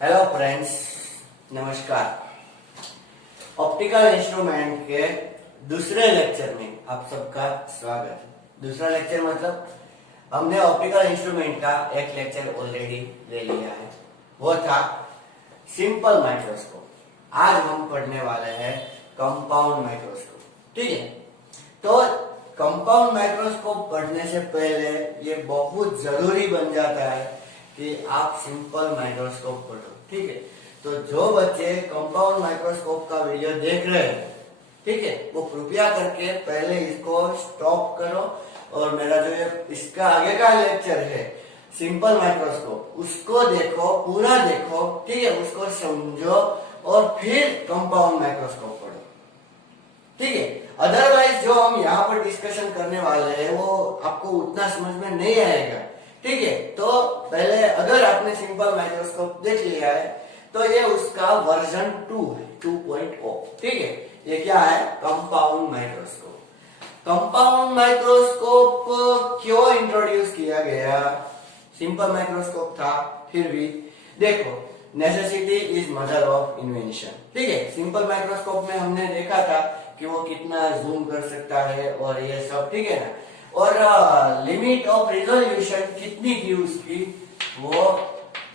Hello friends, नमस्कार। Optical instrument के दूसरे लेक्चर में आप सबका स्वागत है। दूसरा लेक्चर मतलब हमने ऑप्टिकल इंस्ट्रूमेंट का एक लेक्चर ऑलरेडी ले लिया है, वो था सिंपल माइक्रोस्कोप। आज हम पढ़ने वाले हैं कंपाउंड माइक्रोस्कोप। ठीक है, तो कंपाउंड माइक्रोस्कोप पढ़ने से पहले ये बहुत जरूरी बन जाता है कि आप सिंपल माइक्रोस्कोप पढ़ो। ठीक है, तो जो बच्चे कंपाउंड माइक्रोस्कोप का वीडियो देख रहे हैं, ठीक है, वो कृपया करके पहले इसको स्टॉप करो और मेरा जो ये इसका आगे का लेक्चर है सिंपल माइक्रोस्कोप, उसको देखो, पूरा देखो। ठीक है, उसको समझो और फिर कंपाउंड माइक्रोस्कोप पढ़ो। ठीक है, अदरवाइज जो हम यहाँ पर डिस्कशन करने वाले हैं वो आपको उतना समझ में नहीं आएगा। ठीक है, तो पहले अगर आपने सिंपल माइक्रोस्कोप देख लिया है तो ये उसका वर्जन 2 है, 2.0। ठीक है, ये क्या है? Compound microscope. कंपाउंड माइक्रोस्कोप क्यों इंट्रोड्यूस किया गया? सिंपल माइक्रोस्कोप था, फिर भी देखो, necessity is mother of invention. ठीक है, सिंपल माइक्रोस्कोप में हमने देखा था कि वो कितना जूम कर सकता है और ये सब, ठीक है ना, और लिमिट ऑफ रिजोल्यूशन कितनी थी उसकी, वो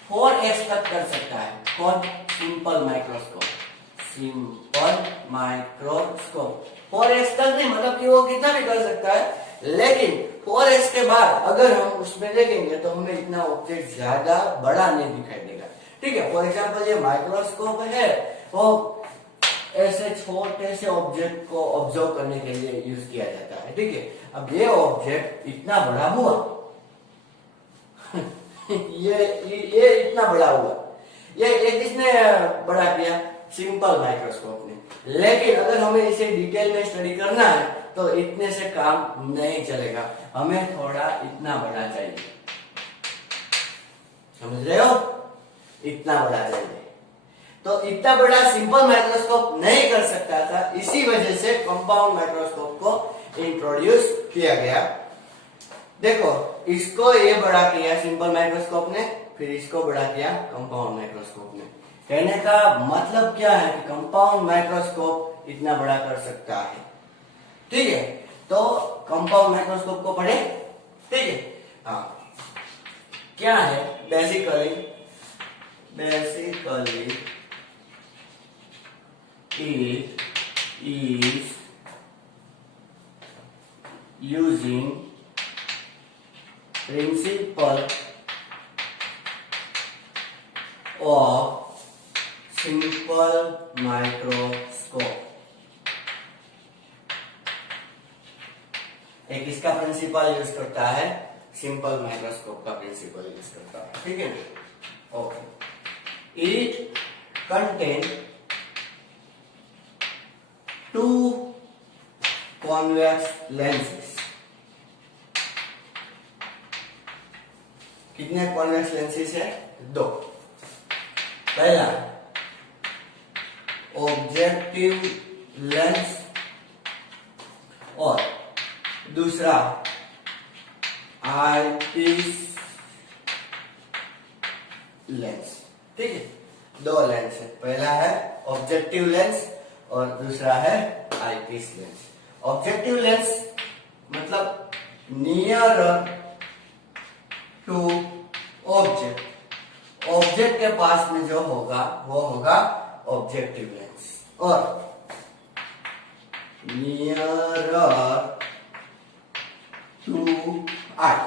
4x तक कर सकता है। कौन? Simple microscope. Simple microscope 4x तक नहीं, मतलब कि वो कितना भी कर सकता है, लेकिन 4x के बाद अगर हम उसमें देखेंगे तो हमें इतना ऑब्जेक्ट ज्यादा बड़ा नहीं दिखाई देगा। ठीक है, फॉर एग्जाम्पल ये माइक्रोस्कोप है, वो ऐसे छोटे से ऑब्जेक्ट को ऑब्जर्व करने के लिए यूज किया जाता है। ठीक है, अब ये ऑब्जेक्ट इतना बड़ा हुआ ये इतना बड़ा हुआ, ये किसने बड़ा किया? सिंपल माइक्रोस्कोप ने। लेकिन अगर हमें इसे डिटेल में स्टडी करना है तो इतने से काम नहीं चलेगा, हमें थोड़ा इतना बड़ा चाहिए। समझ रहे हो? इतना बड़ा चाहिए। तो इतना बड़ा सिंपल माइक्रोस्कोप नहीं कर सकता था, इसी वजह से कंपाउंड माइक्रोस्कोप को इंट्रोड्यूस किया गया। देखो, इसको ये बड़ा किया सिंपल माइक्रोस्कोप ने, फिर इसको बड़ा किया कंपाउंड माइक्रोस्कोप ने। कहने का मतलब क्या है कि कंपाउंड माइक्रोस्कोप इतना बड़ा कर सकता है। ठीक है, तो कंपाउंड माइक्रोस्कोप को पढ़े। ठीक है, हाँ, क्या है? Basically it is using principle of simple microscope। एक इसका प्रिंसिपल यूज करता है, सिंपल माइक्रोस्कोप का प्रिंसिपल यूज करता है। ठीक है ना? Okay, it contain 2 convex lenses। कितने कॉन्वेक्स लेंसेज है? 2। पहला ऑब्जेक्टिव लेंस और दूसरा आईपीस लेंस। ठीक है, 2 लेंस है, पहला है ऑब्जेक्टिव लेंस और दूसरा है आईपीस लेंस। ऑब्जेक्टिव लेंस मतलब नियर टू ऑब्जेक्ट, ऑब्जेक्ट के पास में जो होगा वो होगा ऑब्जेक्टिव लेंस, और नियर टू आई,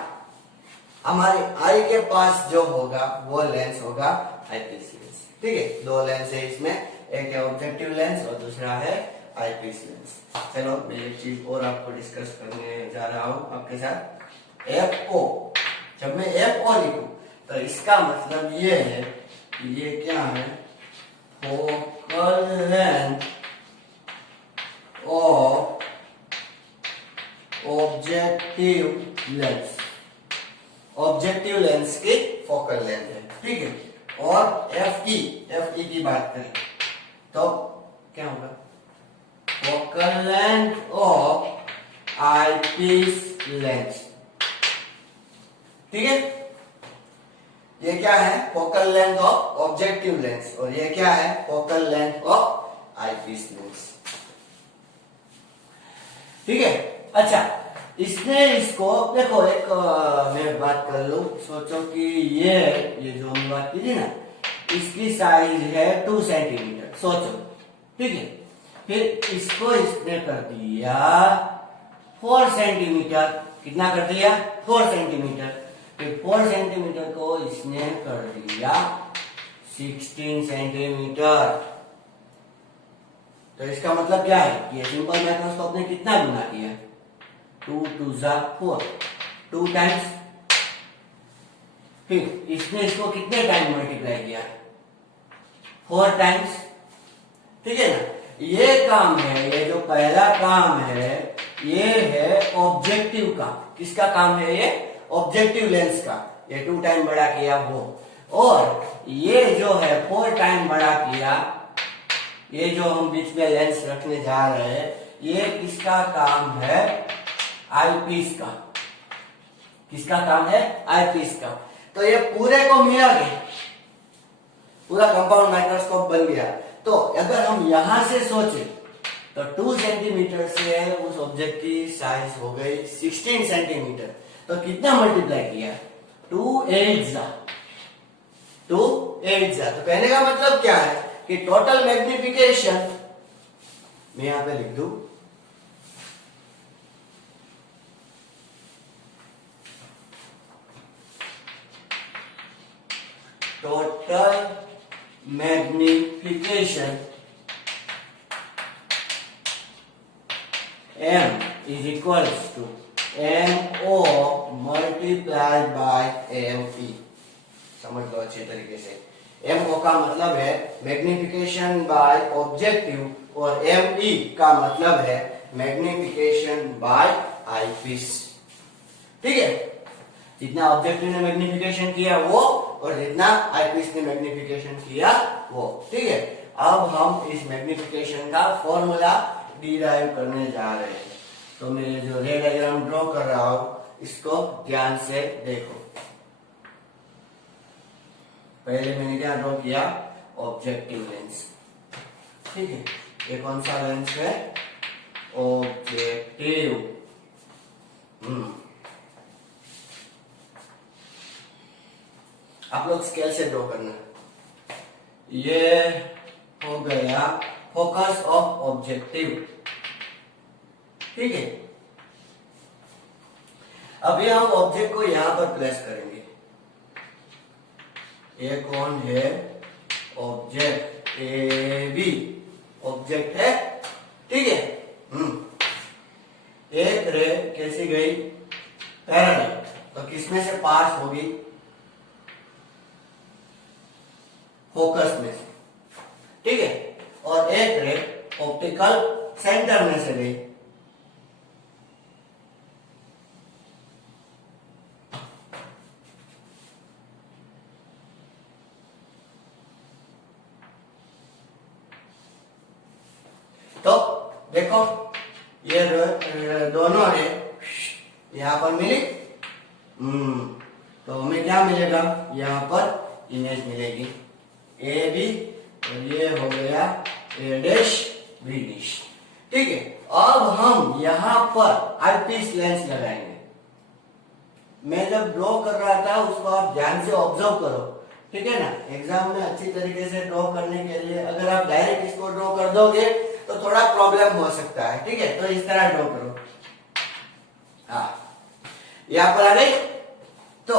हमारे आई के पास जो होगा वो लेंस होगा आईपीस लेंस। ठीक है, 2 लेंस है इसमें, एक है ऑब्जेक्टिव लेंस और दूसरा है आईपीस लेंस। चलो, मैं एक चीज और आपको डिस्कस करने जा रहा हूं आपके साथ। एफओ, जब मैं एफओ लिखूं तो इसका मतलब ये है कि ये क्या है? Focal length of objective lens. Objective lens की फोकल लेंथ है। ठीक है, और एफई की बात करें तो क्या होगा? Focal length of eyepiece lens. ठीक है, ये क्या है? Focal length of objective lens, और ये क्या है? Focal length of eyepiece lens. ठीक है। अच्छा, इसने इसको देखो, एक मैं बात कर लूं, सोचो कि ये जो हम बात की थी ना, इसकी साइज है 2 सेंटीमीटर, सोचो। ठीक है, फिर इसको इसने कर दिया 4 सेंटीमीटर। कितना कर दिया? 4 सेंटीमीटर। फिर 4 सेंटीमीटर को इसने कर दिया 16 सेंटीमीटर। तो इसका मतलब क्या है? ये सिंपल माइक्रोस्कोप ने कितना गुना किया? 2 2 4, 2 टाइम्स। फिर इसने इसको कितने टाइम मल्टीप्लाई किया? 4 टाइम्स। ठीक है ना? ये काम है, ये जो पहला काम है, ये है ऑब्जेक्टिव का। किसका काम है ये? ऑब्जेक्टिव लेंस का। ये 2 टाइम बड़ा किया वो, और ये जो है 4 टाइम बड़ा किया। ये जो हम बीच में लेंस रखने जा रहे हैं, ये किसका काम है? आईपीस का। किसका काम है? आईपीस का। तो ये पूरे को मिला के पूरा कंपाउंड माइक्रोस्कोप बन गया। तो अगर हम यहां से सोचे तो 2 सेंटीमीटर से उस ऑब्जेक्ट की साइज हो गई 16 सेंटीमीटर। तो कितना मल्टीप्लाई किया? 2 8 जा। तो कहने का मतलब क्या है कि टोटल मैग्निफिकेशन, मैं यहां पे लिख दूं, total magnification M is equals to MO multiplied by ME। समझ लो अच्छे तरीके से। MO का मतलब है मैग्निफिकेशन बाय ऑब्जेक्टिव, और ME का मतलब है मैग्निफिकेशन बाय आईपीस। ठीक है, जितना ऑब्जेक्टिव ने मैग्निफिकेशन किया वो, और जितना आईपीस ने मैग्निफिकेशन किया वो। ठीक है, अब हम इस मैग्निफिकेशन का फॉर्मूला डिराइव करने जा रहे हैं। तो मैं जो रे डायग्राम ड्रॉ कर रहा हूं, इसको ध्यान से देखो। पहले मैंने क्या ड्रॉ किया? Objective lens. ठीक है, ये कौन सा लेंस है? ऑब्जेक्टिव। आप लोग स्केल से ड्रॉ करना। ये हो गया फोकस ऑफ ऑब्जेक्टिव। ठीक है, अभी हम ऑब्जेक्ट को यहां पर प्लेस करेंगे। ये कौन है? ऑब्जेक्ट ए बी ऑब्जेक्ट है। ठीक है, एक रे कैसी गई? पैरेलल। तो किसमें से पास होगी? फोकस में से। ठीक है, और एक रे ऑप्टिकल सेंटर में से गई। तो देखो, ये दोनों रे यहां पर मिली। तो हमें क्या मिलेगा? यहां पर इमेज मिलेगी ए बी, और ये हो गया ए डैश बी डैश। ठीक है, अब हम यहां पर आईपीस लेंस लगाएंगे। मैं जब ड्रॉ कर रहा था उसको आप ध्यान से ऑब्जर्व करो। ठीक है ना? एग्जाम में अच्छी तरीके से ड्रॉ करने के लिए अगर आप डायरेक्ट इसको ड्रॉ कर दोगे तो थोड़ा प्रॉब्लम हो सकता है। ठीक है, तो इस तरह ड्रॉ करो। हाँ, यहां पर आ गई। तो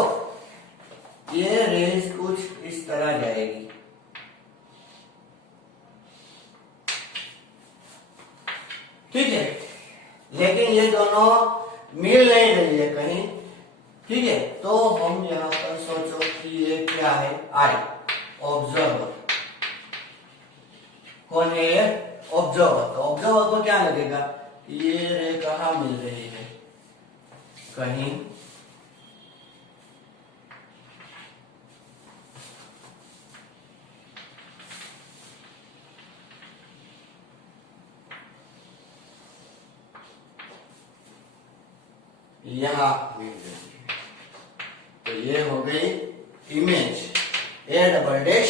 ये रेंज कुछ इस तरह जाएगी। ठीक है, लेकिन ये दोनों मिल नहीं रही है कहीं। ठीक है, तो हम यहां पर सोचो कि ये क्या है? आई, ऑब्जर्वर। कौन है ये? ऑब्जर्वर। तो ऑब्जर्वर को क्या लगेगा? ये रे कहां मिल रही है? कहीं यहां मिल रही है। तो ये हो गई image. A double dash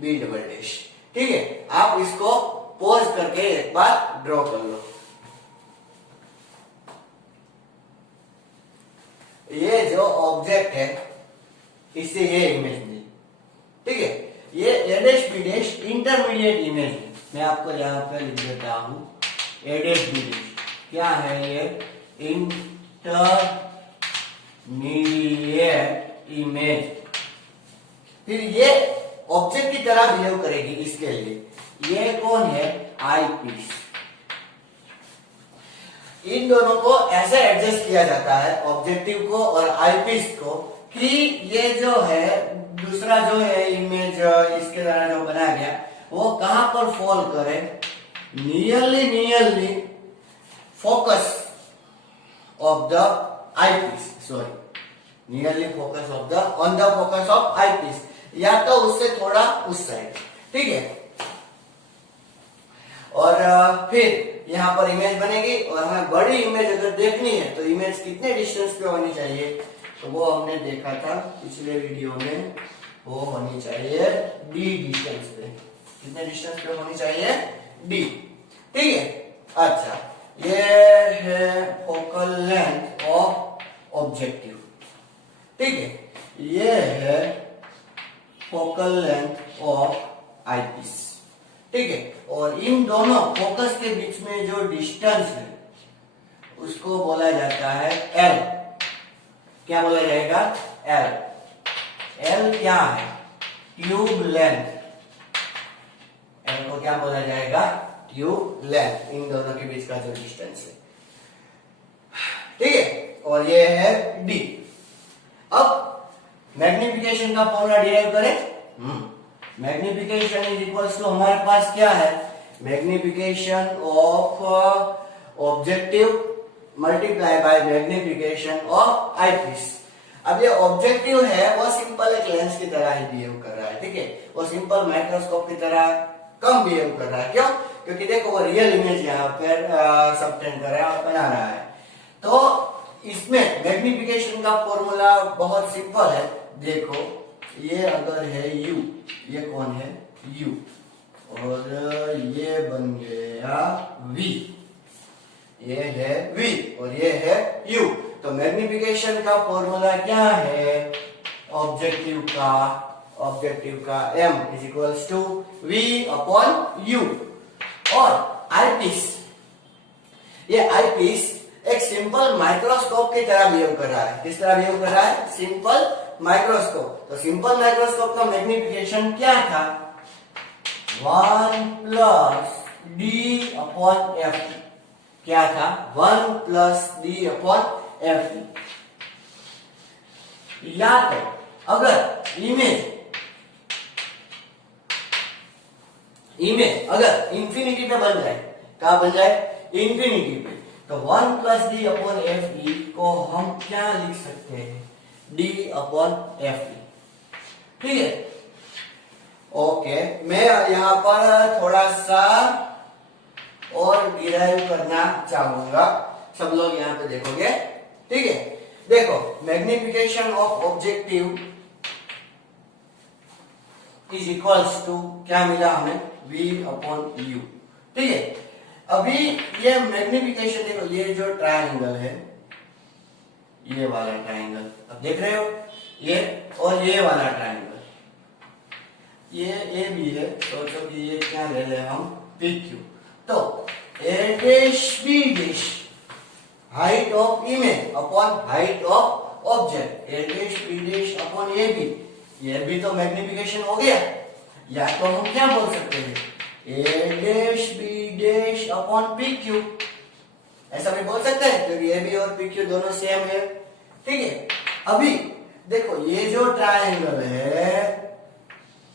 b double dash. ठीक है, आप इसको पॉज करके एक बार ड्रॉ कर लो। ये जो ऑब्जेक्ट है इससे ये इमेज मिली। ठीक है, ये A dash B dash intermediate image है। मैं आपको यहां पे लिख देता हूं ए डैश बी डैश क्या है, ये इंटरमीडिएट इमेज। फिर ये ऑब्जेक्ट की तरह बिहेव करेगी। इसके लिए ये कौन है, आई पीस। इन दोनों को ऐसे एडजस्ट किया जाता है, ऑब्जेक्टिव को और आई पीस को, कि ये जो है दूसरा जो है इमेज इसके द्वारा जो बनाया गया वो कहां पर फॉल करे, nearly focus of the eyepiece, sorry nearly focus of the on the focus of eyepiece, या तो उससे थोड़ा उस साइड। ठीक है, और फिर यहां पर इमेज बनेगी और हमें बड़ी इमेज अगर देखनी है तो इमेज कितने डिस्टेंस पे होनी चाहिए, तो वो हमने देखा था पिछले वीडियो में, वो होनी चाहिए डी डिस्टेंस पे। कितने डिस्टेंस पे होनी चाहिए, डी। ठीक है, अच्छा ये है फोकल लेंथ ऑफ ऑब्जेक्टिव। ठीक है, ये है फोकल लेंथ ऑफ आईपीस। ठीक है, और इन दोनों फोकस के बीच में जो डिस्टेंस है उसको बोला जाता है एल। क्या बोला जाएगा, एल। एल क्या है, ट्यूब लेंथ। एल को क्या बोला जाएगा, ट्यूब लेंथ, इन दोनों के बीच का जो डिस्टेंस है। ठीक है, और ये है डी। अब मैग्निफिकेशन का फॉर्मूला डिराइव करें। मैग्निफिकेशन इज इक्वल्स टू, हमारे पास क्या है, magnification of objective multiply by magnification of eyepiece. अब ये ऑब्जेक्टिव है वो सिंपल एक लेंस की तरह ही बिहेव कर रहा है। ठीक है, वो सिंपल माइक्रोस्कोप की तरह कम बिहेव कर रहा है। क्यों, क्योंकि देखो वो रियल इमेज यहाँ पर सबटेंड कर रहा है और बना रहा है। तो इसमें मैग्निफिकेशन का फॉर्मूला बहुत सिंपल है। देखो ये अगर है u, ये कौन है, u, और ये बन गया v, ये है v और ये है u। तो मैग्निफिकेशन का फॉर्मूला क्या है, ऑब्जेक्टिव का m is equals to v upon u। और आईपीस, ये आईपीस एक सिंपल माइक्रोस्कोप की तरह बिहेव कर रहा है। किस तरह बिहेव कर रहा है, सिंपल माइक्रोस्कोप। तो सिंपल माइक्रोस्कोप का मैग्निफिकेशन क्या था, 1 प्लस डी अपॉन एफ। क्या था, 1 प्लस डी अपॉन एफ। या तो अगर इमेज अगर इंफिनिटी पे बन जाए, क्या बन जाए, इंफिनिटी पे, तो 1 plus D upon F E को हम क्या लिख सकते हैं, डी अपॉन एफ ई। ठीक है, ओके, मैं यहां पर थोड़ा सा और डिराइव करना चाहूंगा, सब लोग यहां पे देखोगे। ठीक है, देखो magnification of objective is equals to क्या मिला हमें, v अपॉन u। ठीक है, अभी ये मैग्निफिकेशन देखो, ये जो ट्रायंगल है, ये वाला ट्रायंगल अब देख रहे हो, ये और ये वाला ट्रायंगल, ये भी है। सोचो कि ये क्या ले ले हम, PQ। तो a dash b dash height of image upon height of object, a dash b dash upon ab, ये भी तो मैग्निफिकेशन हो गया। या तो हम क्या बोल सकते हैं, a dash b dash upon PQ, ऐसा भी बोल सकते हैं क्योंकि AB और PQ दोनों सेम है। ठीक है, अभी देखो ये जो ट्रायंगल है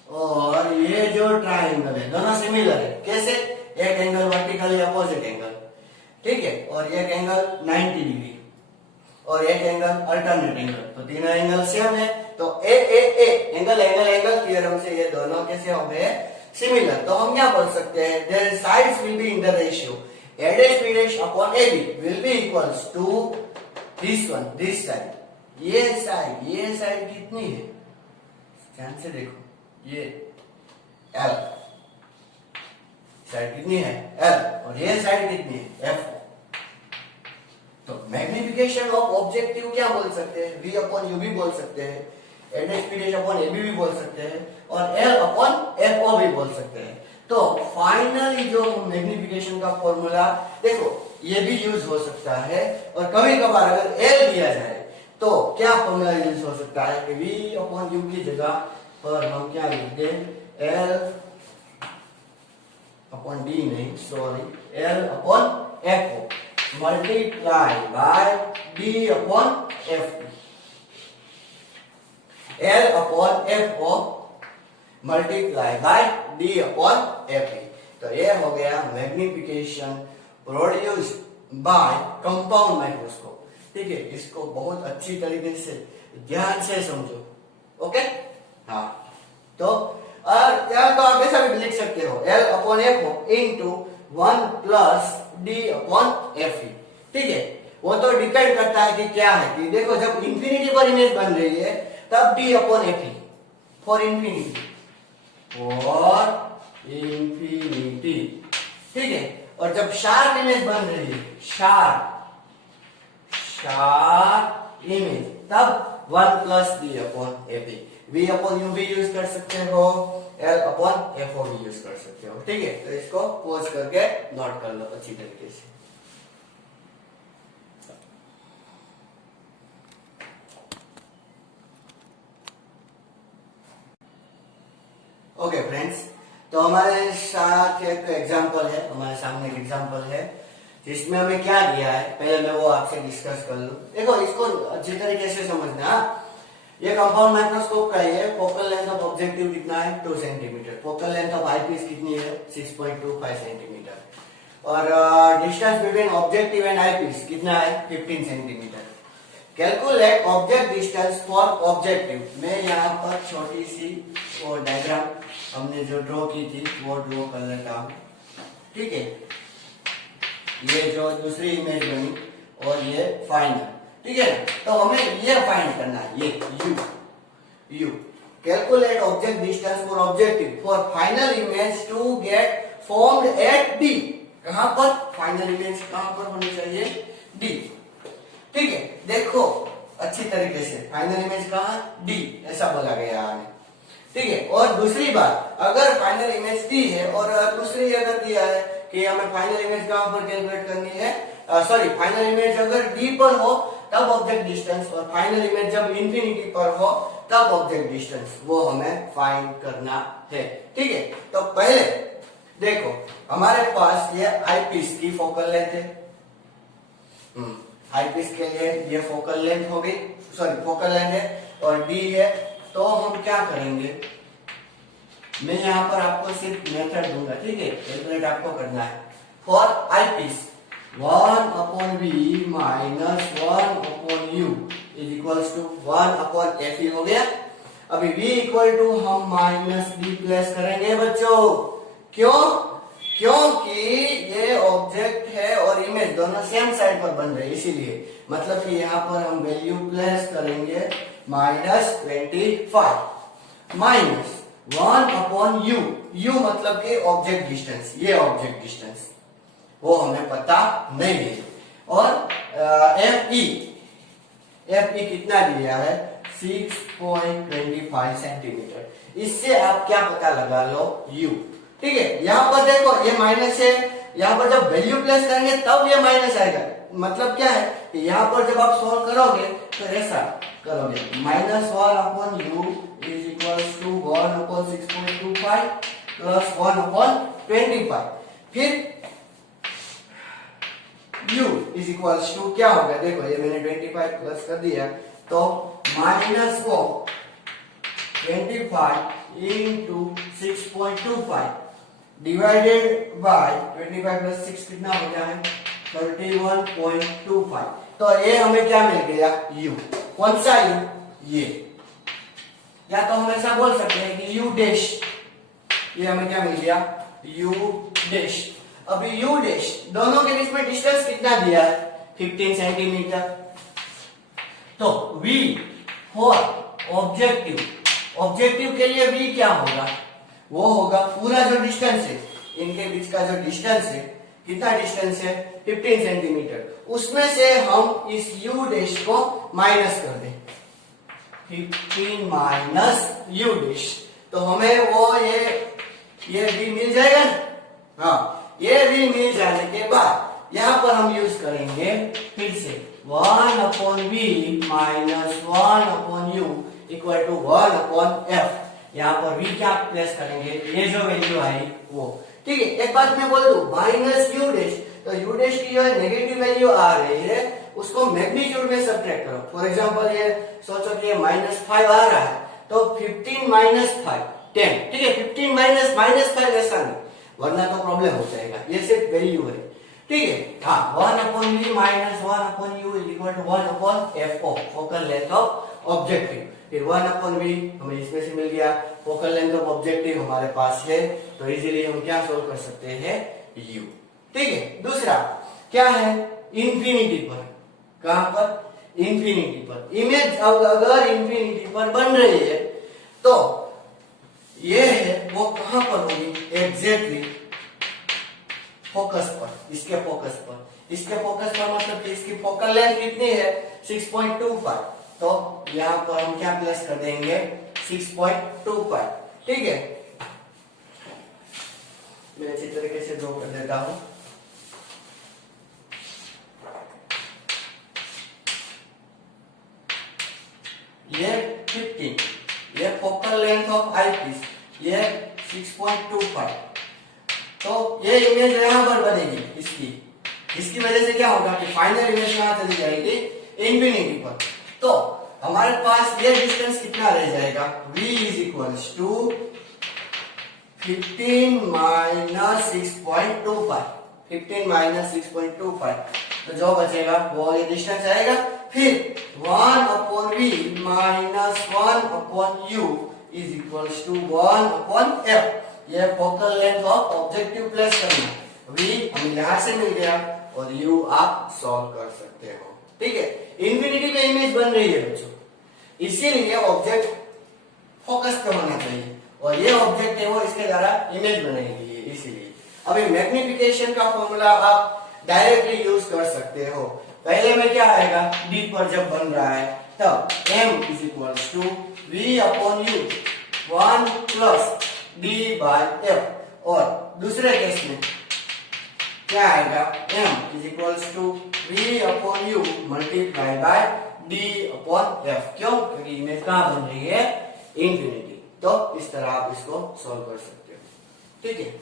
और ये जो ट्रायंगल है दोनों सिमिलर है। कैसे, एक एंगल वर्टिकली अपोजिट एंगल, ठीक है, और एक एंगल 90 डिग्री और एक एंगल अल्टरनेट एंगल, तो तीनों एंगल सेम है। तो ए एंगल थ्योरम से ये दोनों कैसे हो गए, सिमिलर। तो हम क्या बोल सकते हैं, there sides will be in the ratio a dash b dash upon ab will be equals to this one, this side। ये साइड कितनी है, ध्यान से देखो, ये L साइड कितनी है L और ये साइड कितनी है F। तो मैग्निफिकेशन ऑफ ऑब्जेक्टिव क्या बोल सकते हैं, V अपॉन U भी बोल सकते हैं, एडएच अपॉन AB भी बोल सकते हैं और L अपॉन FO भी बोल सकते हैं। तो फाइनली जो मैग्निफिकेशन का फॉर्मूला देखो ये भी यूज हो सकता है और कभी कभार अगर L दिया जाए तो क्या फॉर्मूला यूज हो सकता है कि V अपॉन U की जगह पर हम क्या लिख दें L अपॉन D नहीं sorry L upon FO multiply by D upon FP। L upon FO multiply by D upon FP। तो ये हो गया magnification produced by compound microscope. ठीक है, इसको बहुत अच्छी तरीके से ध्यान से समझो। ओके हाँ, तो या तो आप ऐसा भी लिख सकते हो L upon FO into 1 plus D upon FE। ठीक है, वो तो डिपेंड करता है कि क्या है कि देखो जब इंफिनिटी पर इमेज बन रही है तब D upon FE for infinity ठीक है, और जब शार्प इमेज बन रही है शार्प इमेज तब 1 plus D upon FE। V upon U भी यूज कर सकते हो, L अपॉन FO भी यूज कर सकते हो। ठीक है, तो इसको पॉज करके नोट कर लो अच्छी तरीके से। ओके फ्रेंड्स, तो हमारे साथ एक एग्जांपल है, हमारे सामने एक एग्जांपल है जिसमें हमें क्या दिया है, पहले मैं वो आपसे डिस्कस कर लूं। देखो इसको अच्छी तरीके से समझना। ये कंपाउंड माइक्रोस्कोप का है, फोकल लेंथ ऑफ ऑब्जेक्टिव कितना है 2 centimetre, focal length of eyepiece कितनी है 6.25 सेंटीमीटर और distance between objective and eyepiece कितना है 15 centimetre. Calculate object distance for objective. मैं यहाँ पर छोटी सी वो डायग्राम हमने जो ड्रॉ की थी वो ड्रॉ कर लेता हूँ। ठीक है, ये जो दूसरी इमेज बनी और ये फाइनल। ठीक है, तो हमें ये फाइंड करना है, ये U calculate object distance for objective for final image to get formed at D। कहां पर फाइनल इमेज कहां पर होनी चाहिए D। ठीक है, देखो अच्छी तरीके से फाइनल इमेज कहां D ऐसा बोला गया है। ठीक है, और दूसरी बात अगर फाइनल इमेज D है और दूसरी अगर दिया है कि हमें फाइनल इमेज कहां पर कैलकुलेट करनी है, सॉरी फाइनल इमेज अगर D पर हो तब ऑब्जेक्ट डिस्टेंस और फाइनल इमेज जब इंफिनिटी पर हो तब ऑब्जेक्ट डिस्टेंस वो हमें फाइंड करना है। ठीक है, तो पहले देखो हमारे पास ये आईपीस की फोकल लेंथ है, आईपीस के लिए ये फोकल लेंथ हो गई, सॉरी फोकल लेंथ है और D है। तो हम क्या करेंगे, मैं यहाँ पर आपको सिर्फ मेथड दूंगा। ठीक है, कैलकुलेट आपको करना है for eyepiece 1 upon V minus 1 upon U is equals to 1 upon FE हो गया। अभी V इक्वल टू हम माइनस D प्लस करेंगे बच्चों, क्यों, क्योंकि ये ऑब्जेक्ट है और इमेज दोनों सेम साइड पर बन रहे हैं, इसीलिए मतलब कि यहाँ पर हम वैल्यू प्लस करेंगे माइनस 25 माइनस 1 अपॉन U मतलब कि ऑब्जेक्ट डिस्टेंस, ये ऑब्जेक्ट डिस्टेंस वो हमें पता नहीं है और FE कितना दिया है 6.25 सेंटीमीटर। इससे आप क्या पता लगा लो U। ठीक है, यहाँ पर देखो ये माइनस है, यहाँ पर जब वैल्यू प्लेस करेंगे तब ये माइनस आएगा। मतलब क्या है कि यहाँ पर जब आप सोल्व करोगे तो ऐसा करोगे -1 upon U is equal to 1 upon 6.25 plus 1 upon 25, फिर U इज इक्वल टू क्या होगा, देखो ये मैंने 25 प्लस कर दिया तो -4 25 इंटू 6.25 डिवाइडेड बाय 25 प्लस 6 कितना हो गया है 31.25। तो ये हमें क्या मिल गया U। कौन सा U, ये, या तो हम ऐसा बोल सकते हैं कि U डैश, ये हमें क्या मिल गया U डैश। अभी U डैश दोनों के बीच में डिस्टेंस कितना दिया है 15 सेंटीमीटर। तो V फॉर ऑब्जेक्टिव ऑब्जेक्टिव के लिए v क्या होगा, वो होगा पूरा जो डिस्टेंस है, इनके बीच का जो डिस्टेंस है, कितना डिस्टेंस है 15 सेंटीमीटर, उसमें से हम इस u डैश को माइनस कर दें, 15 माइनस u डैश, तो हमें वो ये v मिल जाएगा ना। हाँ, ये v मिल जाने के बाद यहाँ पर हम यूज करेंगे फिर से 1 upon v minus 1 upon u equal to 1 upon f। यहाँ पर v क्या प्लेस करेंगे, ये जो वैल्यू आई वो, ठीक है। एक बात मैं बोल दूं, माइनस u डैश, तो u डैश की जो नेगेटिव वैल्यू आ रही है उसको मैग्नीट्यूड में सब्ट्रैक्ट करो। फॉर एग्जांपल ये सोचो कि ये -5 आ रहा है, तो 15 माइनस 5 10, ठीक है। 15 माइनस -5 ऐसा नहीं, वरना तो प्रॉब्लम हो जाएगा, ये सिर्फ वैल्यू है, ठीक है। हाँ, 1 upon v minus 1 upon u is equal to 1 upon f of focal length of objective. फिर 1 अपॉन v हमें इसमें से मिल गया, फोकल लेंथ ऑफ ऑब्जेक्टिव हमारे पास है, तो इजीली हम क्या सोल्व कर सकते हैं u, ठीक है। दूसरा क्या है, इंफिनिटी पर, कहां पर, इंफिनिटी पर। इमेज अगर इंफिनिटी पर बन रही है तो ये है वो कहां पर होगी, एग्जैक्टली फोकस पर, इसके फोकस पर। इसके फोकस पर मतलब कि इसकी फोकल लेंथ कितनी है 6.25, तो यहां पर हम क्या प्लेस कर देंगे 6.25, ठीक है। मैं अच्छी तरीके से ड्रॉ कर देता हूं। ये 15, ये फोकल लेंथ ऑफ आईपीस, ये 6.25, तो ये इमेज यहां पर बनेगी इसकी वजह से क्या होगा कि फाइनल इमेज कहां चली जाएगी, इंफिनिटी पर। तो हमारे पास ये डिस्टेंस कितना रह जाएगा, v is equals to 15 minus 6.25, 15 minus 6.25, तो जो बचेगा वो ये डिस्टेंस आएगा। फिर 1 upon v minus 1 upon u is equals to 1 upon f, ये focal length of objective place करना, v हमें यहां से मिल गया और u आप सॉल्व कर सकते हो, ठीक है। इंफिनिटी में इमेज बन रही है बच्चों, इसीलिए ऑब्जेक्ट फोकस पे होना चाहिए, और ये ऑब्जेक्ट है वो इसके द्वारा इमेज बनाएगी, इसीलिए। अभी मैग्निफिकेशन का फॉर्मूला आप डायरेक्टली यूज कर सकते हो। पहले में क्या आएगा, d पर जब बन रहा है तब m is equals to v upon u 1 plus d by f, और दूसरे केस में क्या आएगा, m is equals to v upon u multiply by d upon f। क्यों, क्योंकि इमेज कहां बन रही है, इंफिनिटी। तो इस तरह आप इसको सॉल्व कर सकते हो, ठीक है।